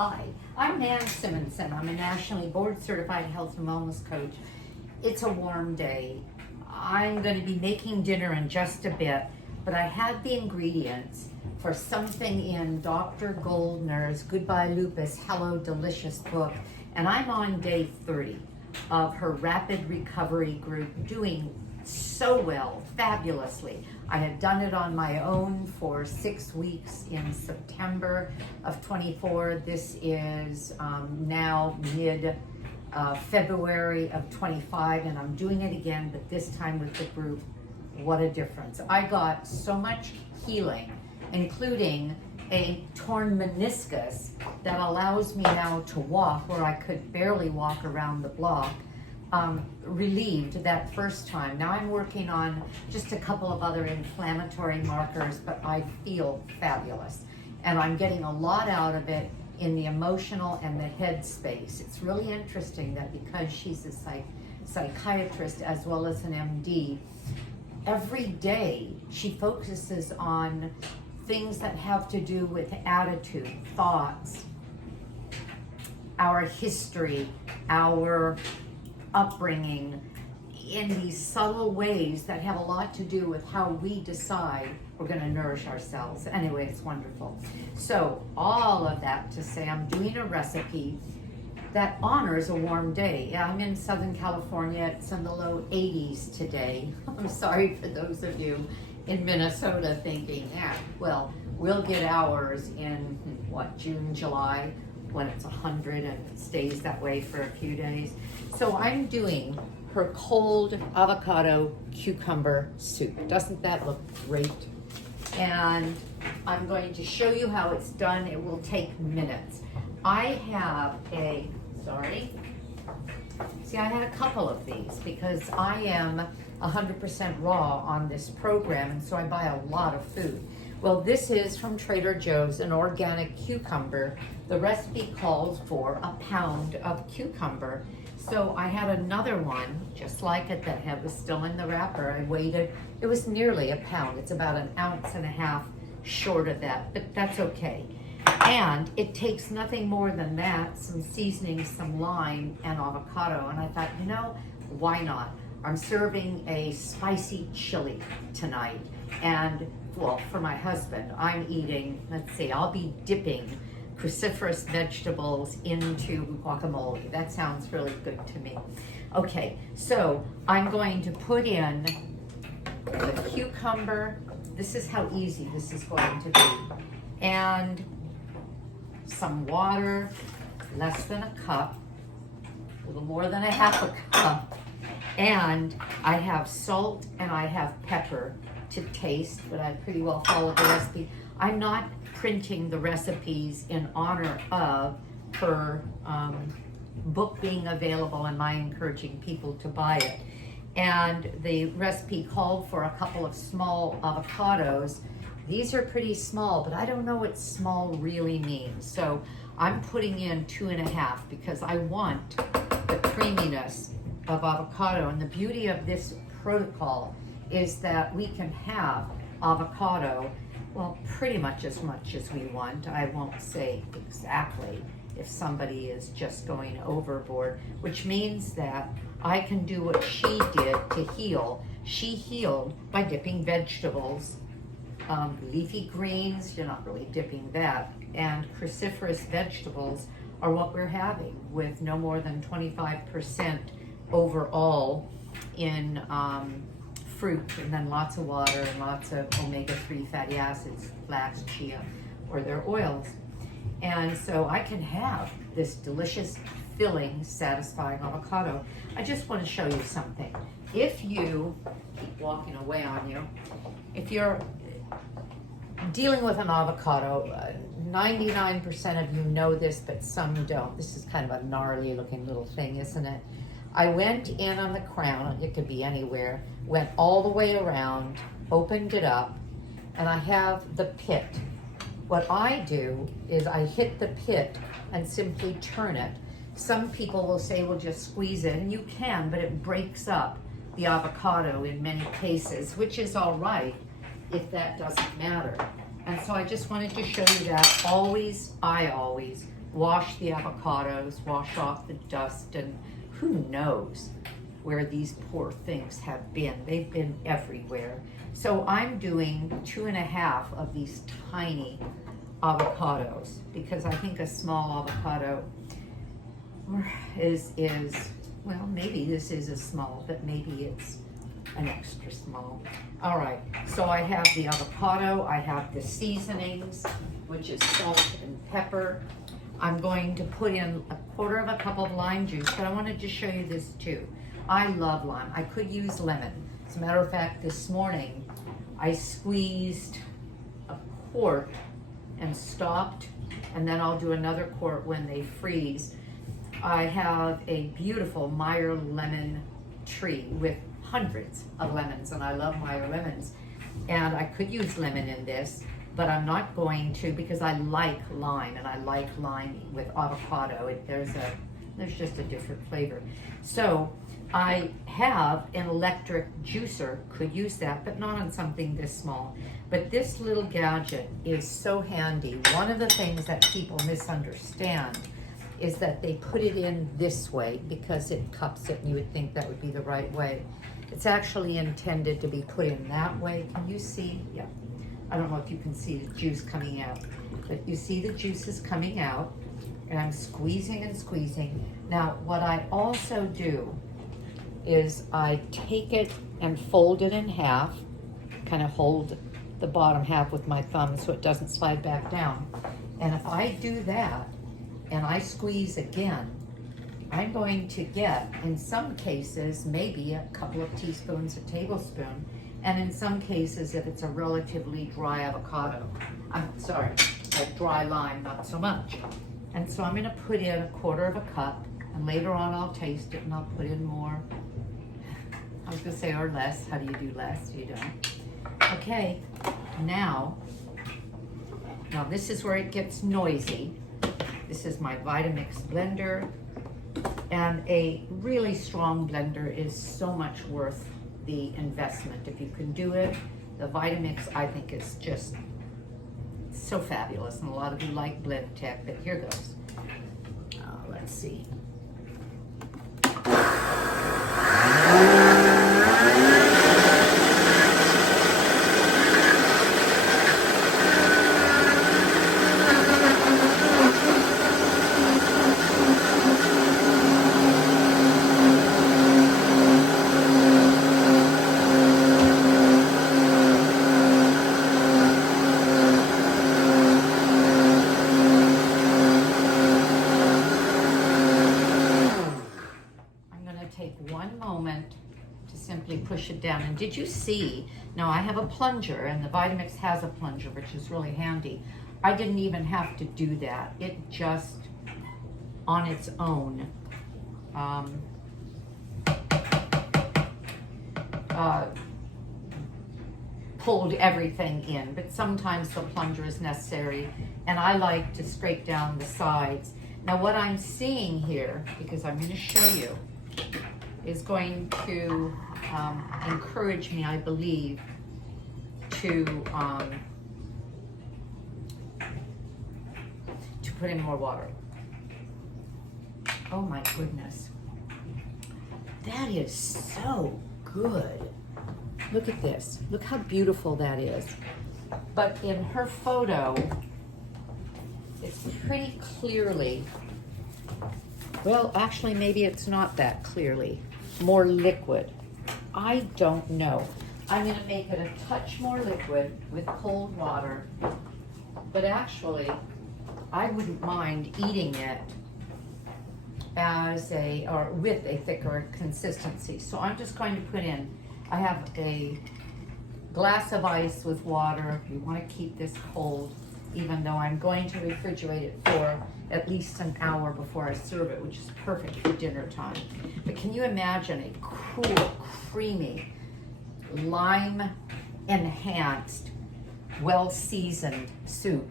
Hi, I'm Nan Simonsen. I'm a nationally board certified health and wellness coach. It's a warm day. I'm going to be making dinner in just a bit, but I have the ingredients for something in Dr. Goldner's Goodbye Lupus, Hello Delicious book, and I'm on day 30 of her rapid recovery group, doing so well, fabulously. I had done it on my own for 6 weeks in September of 24. This is now mid February of 25, and I'm doing it again, but this time with the group. What a difference. I got so much healing, including a torn meniscus that allows me now to walk where I could barely walk around the block. Relieved that first time. Now I'm working on just a couple of other inflammatory markers, but I feel fabulous. And I'm getting a lot out of it in the emotional and the head space. It's really interesting that because she's a psychiatrist as well as an MD, every day she focuses on things that have to do with attitude, thoughts, our history, our upbringing, in these subtle ways that have a lot to do with how we decide we're going to nourish ourselves. Anyway, it's wonderful. So all of that to say, I'm doing a recipe that honors a warm day. Yeah, I'm in Southern California. It's in the low 80s today. I'm sorry for those of you in Minnesota thinking, yeah, well, we'll get ours in June, July, when it's 100 and it stays that way for a few days. So I'm doing her cold avocado cucumber soup. Doesn't that look great? And I'm going to show you how it's done. It will take minutes. I have I had a couple of these because I am 100% raw on this program, and so I buy a lot of food. Well, this is from Trader Joe's, an organic cucumber. The recipe calls for a pound of cucumber. So I had another one, just like it, that was still in the wrapper. I waited, it was nearly a pound. It's about 1.5 ounces short of that, but that's okay. And it takes nothing more than that, some seasoning, some lime, and avocado. And I thought, why not? I'm serving a spicy chili tonight. And well, for my husband, I'm eating, I'll be dipping cruciferous vegetables into guacamole. That sounds really good to me. Okay, so I'm going to put in the cucumber. This is how easy this is going to be. And some water, less than a cup, a little more than a half a cup. And I have salt and I have pepper to taste, but I pretty well followed the recipe. I'm not printing the recipes in honor of her book being available and my encouraging people to buy it. And the recipe called for a couple of small avocados. These are pretty small, but I don't know what small really means. So I'm putting in 2.5 because I want the creaminess of avocado. And the beauty of this protocol is that we can have avocado, well, pretty much as we want. I won't say exactly if somebody is just going overboard, which means that I can do what she did to heal. She healed by dipping vegetables, leafy greens, you're not really dipping that, and cruciferous vegetables are what we're having, with no more than 25% overall in fruit, and then lots of water and lots of omega-3 fatty acids, flax, chia, or their oils. And so I can have this delicious, filling, satisfying avocado. I just want to show you something. If you keep walking away on you, if you're dealing with an avocado, 99% of you know this, but some don't. This is kind of a gnarly looking little thing, isn't it? I went in on the crown, it could be anywhere, went all the way around, opened it up, and I have the pit. What I do is I hit the pit and simply turn it. Some people will say, well, just squeeze it, and you can, but it breaks up the avocado in many cases, which is all right if that doesn't matter. And so I just wanted to show you that I always wash the avocados, wash off the dust, and who knows where these poor things have been. They've been everywhere. So I'm doing 2.5 of these tiny avocados because I think a small avocado is well, maybe this is a small, but maybe it's an extra small. All right, so I have the avocado, I have the seasonings, which is salt and pepper. I'm going to put in 1/4 cup of lime juice, but I wanted to show you this too. I love lime. I could use lemon. As a matter of fact, this morning I squeezed a quart and stopped, and then I'll do another quart when they freeze. I have a beautiful Meyer lemon tree with hundreds of lemons, and I love Meyer lemons. And I could use lemon in this, but I'm not going to because I like lime, and I like lime with avocado. There's just a different flavor. So I have an electric juicer, could use that, but not on something this small. But this little gadget is so handy. One of the things that people misunderstand is that they put it in this way because it cups it, and you would think that would be the right way. It's actually intended to be put in that way. Can you see? Yeah. I don't know if you can see the juice coming out, but you see the juice is coming out, and I'm squeezing and squeezing. Now, what I also do is I take it and fold it in half, kind of hold the bottom half with my thumb so it doesn't slide back down. And if I do that and I squeeze again, I'm going to get, in some cases, maybe a couple of teaspoons, a tablespoon, and in some cases, if it's a relatively dry avocado, a dry lime, not so much. And so I'm gonna put in 1/4 cup, and later on I'll taste it and I'll put in more. I was gonna say, or less. How do you do less? You don't. Okay, now this is where it gets noisy. This is my Vitamix blender, and a really strong blender is so much worth the investment. If you can do it, the Vitamix I think is just so fabulous, and a lot of you like blend tech, but here goes. Let's see. Push it down. And did you see, now I have a plunger, and the Vitamix has a plunger, which is really handy. I didn't even have to do that. It just, on its own, pulled everything in. But sometimes the plunger is necessary, and I like to scrape down the sides. Now what I'm seeing here, because I'm going to show you, is going to encourage me, I believe, to put in more water. Oh my goodness. That is so good. Look at this. Look how beautiful that is. But in her photo, it's pretty clearly, well, actually, maybe it's not that clearly, more liquid. I don't know. I'm going to make it a touch more liquid with cold water, but actually, I wouldn't mind eating it with a thicker consistency. So I'm just going to put in, I have a glass of ice with water. You want to keep this cold, even though I'm going to refrigerate it for at least an hour before I serve it, which is perfect for dinner time. But can you imagine a cool, creamy, lime-enhanced, well-seasoned soup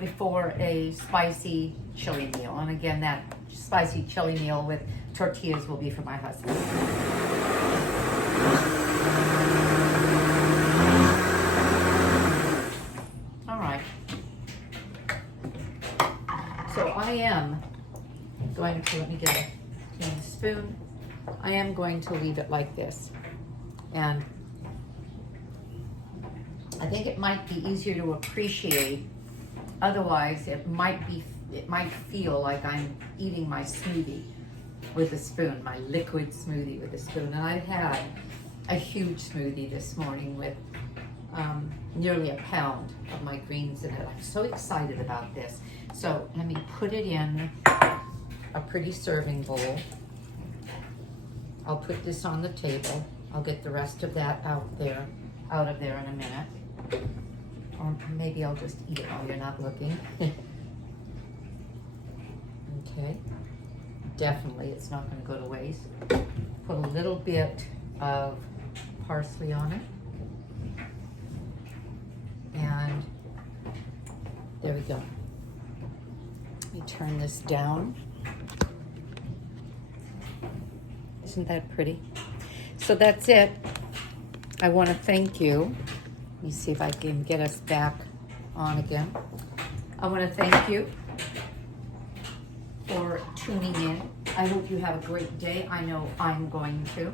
before a spicy chili meal? And again, that spicy chili meal with tortillas will be for my husband. So I am going to, let me get a clean spoon. I am going to leave it like this. And I think it might be easier to appreciate. Otherwise, it might feel like I'm eating my smoothie with a spoon, my liquid smoothie with a spoon. And I've had a huge smoothie this morning with nearly a pound of my greens in it. I'm so excited about this. So let me put it in a pretty serving bowl. I'll put this on the table. I'll get the rest of that out of there in a minute. Or maybe I'll just eat it while you're not looking. Okay. Definitely, it's not going to go to waste. Put a little bit of parsley on it. And there we go. Let me turn this down. Isn't that pretty? So that's it. I want to thank you. Let me see if I can get us back on again. I want to thank you for tuning in. I hope you have a great day. I know I'm going to.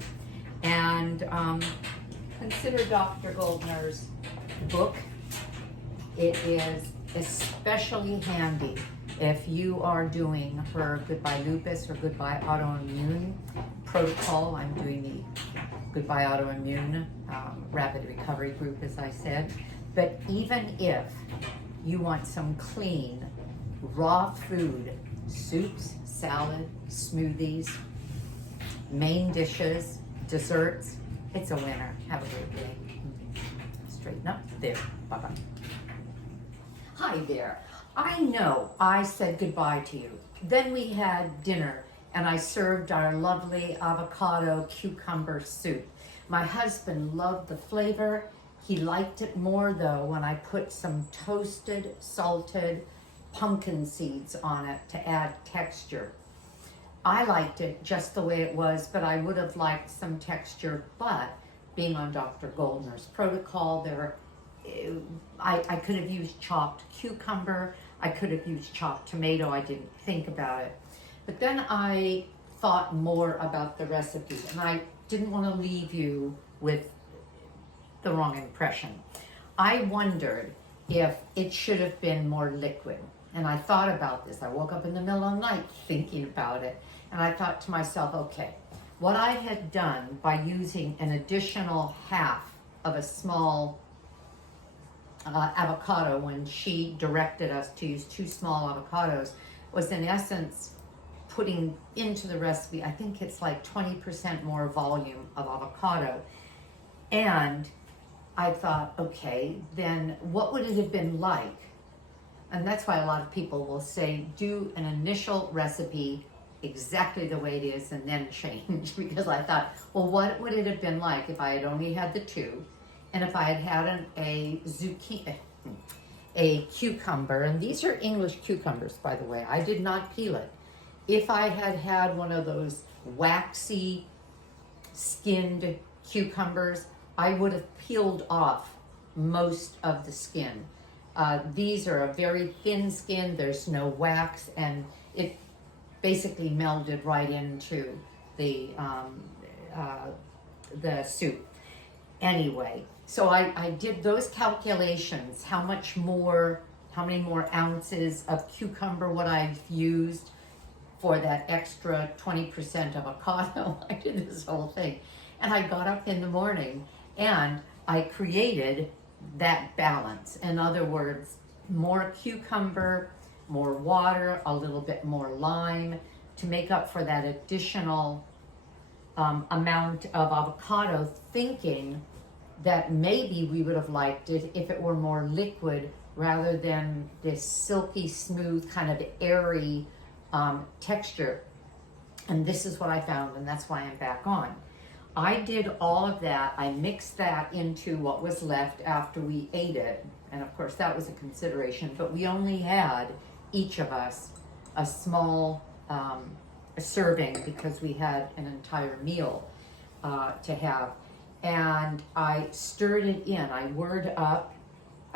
And consider Dr. Goldner's book. It is especially handy if you are doing her Goodbye Lupus or Goodbye Autoimmune protocol. I'm doing the Goodbye Autoimmune Rapid Recovery Group, as I said. But even if you want some clean, raw food, soups, salad, smoothies, main dishes, desserts, it's a winner. Have a great day. Straighten up. There. Bye-bye. Hi there. I know I said goodbye to you. Then we had dinner and I served our lovely avocado cucumber soup. My husband loved the flavor. He liked it more though when I put some toasted, salted pumpkin seeds on it to add texture. I liked it just the way it was, but I would have liked some texture. But being on Dr. Goldner's protocol, I could have used chopped cucumber. I could have used chopped tomato. I didn't think about it. But then I thought more about the recipe, and I didn't want to leave you with the wrong impression. I wondered if it should have been more liquid. And I thought about this. I woke up in the middle of the night thinking about it. And I thought to myself, okay, what I had done by using an additional half of a small avocado when she directed us to use 2 small avocados was in essence putting into the recipe, I think it's like 20% more volume of avocado. And I thought, okay, then what would it have been like? And that's why a lot of people will say, do an initial recipe exactly the way it is and then change. Because I thought, well, what would it have been like if I had only had the 2? And if I had had a zucchini, a cucumber, and these are English cucumbers, by the way. I did not peel it. If I had had one of those waxy skinned cucumbers, I would have peeled off most of the skin. These are a very thin skin. There's no wax, and it basically melded right into the soup. Anyway, so I did those calculations. How many more ounces of cucumber would I've used for that extra 20% avocado? I did this whole thing. And I got up in the morning and I created that balance. In other words, more cucumber, more water, a little bit more lime to make up for that additional amount of avocado, thinking that maybe we would have liked it if it were more liquid rather than this silky smooth kind of airy texture. And this is what I found, and that's why I'm back on. I did all of that. I mixed that into what was left after we ate it. And of course that was a consideration, but we only had, each of us, a small serving because we had an entire meal to have. And I stirred it in. I whirred up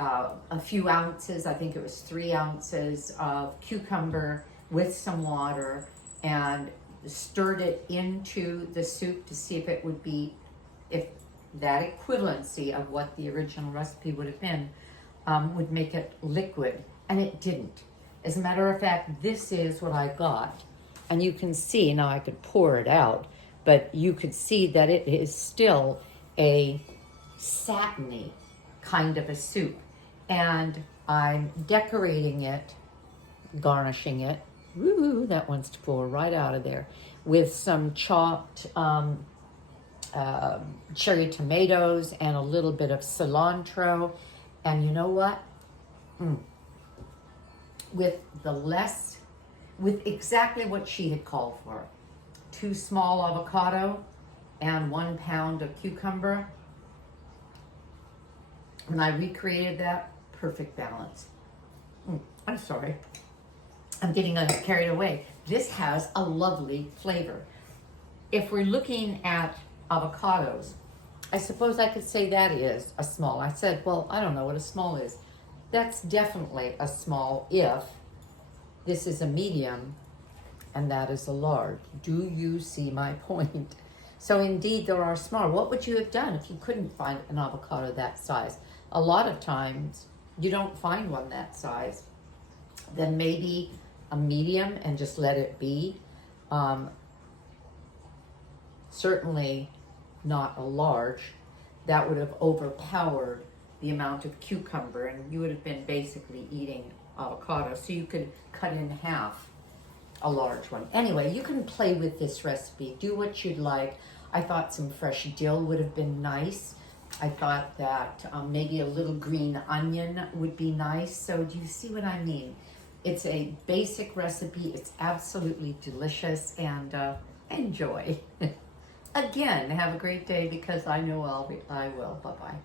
a few ounces, I think it was 3 ounces of cucumber with some water, and stirred it into the soup to see if it would be, if that equivalency of what the original recipe would have been, would make it liquid, and it didn't. As a matter of fact, this is what I got. And you can see, now I could pour it out, but you could see that it is still a satiny kind of a soup. And I'm decorating it, garnishing it, woo, that wants to pour right out of there, with some chopped cherry tomatoes and a little bit of cilantro. And you know what? With exactly what she had called for. 2 small avocado and 1 pound of cucumber. When I recreated that, perfect balance. I'm sorry. I'm getting carried away. This has a lovely flavor. If we're looking at avocados, I suppose I could say that is a small. I said, well, I don't know what a small is. That's definitely a small if this is a medium and that is a large. Do you see my point? So indeed, there are small. What would you have done if you couldn't find an avocado that size? A lot of times, you don't find one that size. Then maybe a medium and just let it be. Certainly not a large. That would have overpowered the amount of cucumber, and you would have been basically eating avocado. So you could cut in half a large one. Anyway, you can play with this recipe. Do what you'd like. I thought some fresh dill would have been nice. I thought that maybe a little green onion would be nice. So do you see what I mean? It's a basic recipe. It's absolutely delicious, and enjoy. Again, have a great day, because I know I will. Bye-bye.